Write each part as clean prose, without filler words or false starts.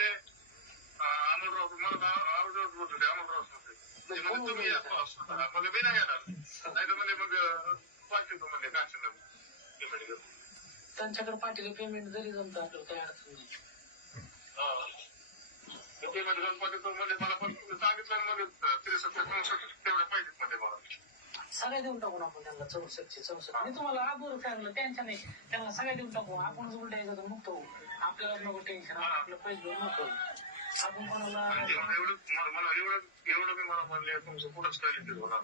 म्हणले अमोलराव मला अमोलराव बोलत होते अमोलराव म्हणजे तुम्ही म्हणजे मी नाही येणार नाही तर म्हणजे मग पाठवतो म्हणजे काशीला पेमेंट घेऊन त्यांच्याकडे पाठीला पेमेंट जरी जमतं आपल्याला काही अडचण नाही. पेमेंट घेऊन पाठवतो म्हणजे मला पण सांगितलं म्हणजे 63-64 तेवढे पाहिजेत म्हणजे मला सगळ्या देऊन टाकून आपण त्यांना 64 मी तुम्हाला अगोदर सांगितलं त्यांच्या नाही त्यांना सगळ्या देऊन टाकू आपणच उलटा यायचं मुक्त होऊ आपल्यालाच नको टेन्शन आपलं पैसे घेऊन नको आपण कोणाला एवढं मी मला म्हणले तुमचं पुढंच काय होणार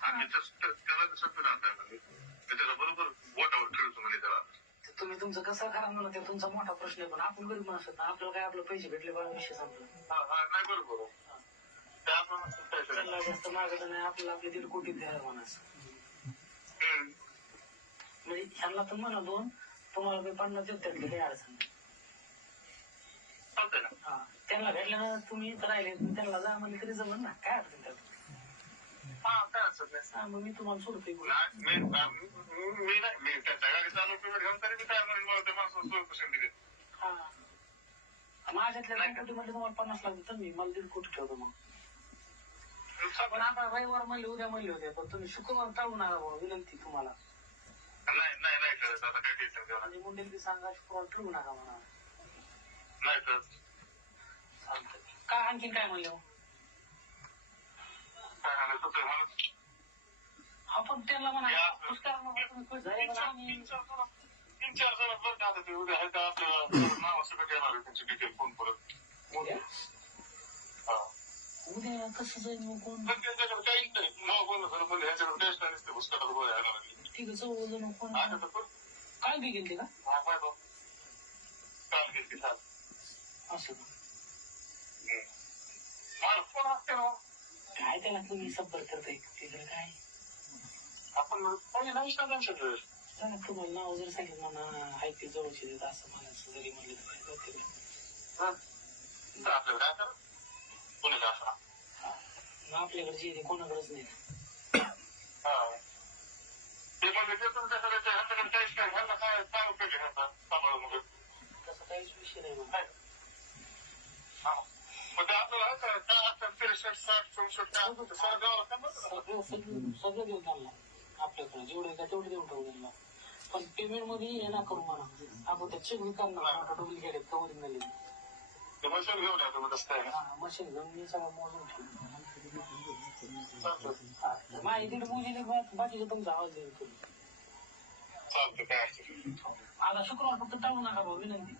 आणि त्याला सत्य राहत म्हणजे त्याला बरोबर बोटावर खेळतो म्हणजे त्याला तुम्ही तुमचं कसं करा म्हणा ते तुमचा मोठा प्रश्न आहे पण आपण गरीब माणसं ना आपल्याला काय आपलं पैसे भेटले बघा विषय संपला नाही बरोबर त्यांना जास्त मागत नाही आपल्याला आपले 1.5 कोटी द्या म्हणाच म्हणजे ह्यांना तर म्हणा 2 तुम्हाला मी 50 देत त्यातली काही अडचण नाही हा त्यांना भेटल्यानं तुम्ही राहिले त्यांना जा म्हणजे तरी जमलं ना काय अडचण त्यात मग मी तुम्हाला सोडतोय मी त्याच्या गाडी चालू पेमेंट घेऊन तरी मी काय म्हणून मला त्या माणसाला 16% दिले माझ्यातल्या 2 कोटी मध्ये तुम्हाला 50 लाख देतात मी मला 1.5 कोटी ठेवतो मग पण आता रविवार म्हणले उद्या म्हणले होते पण तुम्ही शुक्रवार टाळू नका बाबा विनंती तुम्हाला नाही करत आता काय टेन्शन घेऊ आणि मुंडेल सांगा शुक्रवार ठेवू नका म्हणा नाही करत चालतंय काय आणखीन काय म्हणले आपण त्यांना म्हणा पुस्तक तीन चार जण बरं का ते उद्या आहे का आपल्याला नावासकट येणार आहे त्यांची डिटेल फोन परत उद्या कसं जाईल मग कोण त्याच्याकडे काहीच नाही नाव बोलणं झालं म्हणजे ह्याच्याकडे टेस्ट नसते पुस्तकात गोळ्या येणार ठीक आहे जवळ कोण काय बी गेलते का काल गेली काल असं मला फोन असते ना काय त्याला तुम्ही संपर्क करताय तिकडे काय आपण नाही सांगा सगळं तुम्हाला नाव जर सांगितलं म्हणा हाय ते जवळचे देत असं म्हणायचं जरी म्हणले तर आपल्याला काय करा कोणाला असा आपल्याकडे जे कोणाकडेच नाही ते म्हणजे ते तुमच्या सगळ्याच्या ह्यांच्याकडे काहीच काय ह्यांना काय उपयोग आहे ह्यांचा सांभाळून वगैरे तसं काहीच विषय नाही मग ते आपल्याला काय असतात 63-64 सगळं देऊन त्यांना आपल्याकडे जेवढे का तेवढे देऊन टाकू त्यांना पण पेमेंट मध्ये हे ना करू म्हणा आपण त्या चेक विकांना डुप्लिकेट आहेत कवर झाले मशीन घेऊन येतो मग कसं काय मशीन घेऊन मी सगळं मोजून ठेवतो माझी 1.5 मोजीने बाकीचं तुमचा आवाज देईल चालतं काय आता शुक्रवार फक्त टाळू नका भाऊ विनंती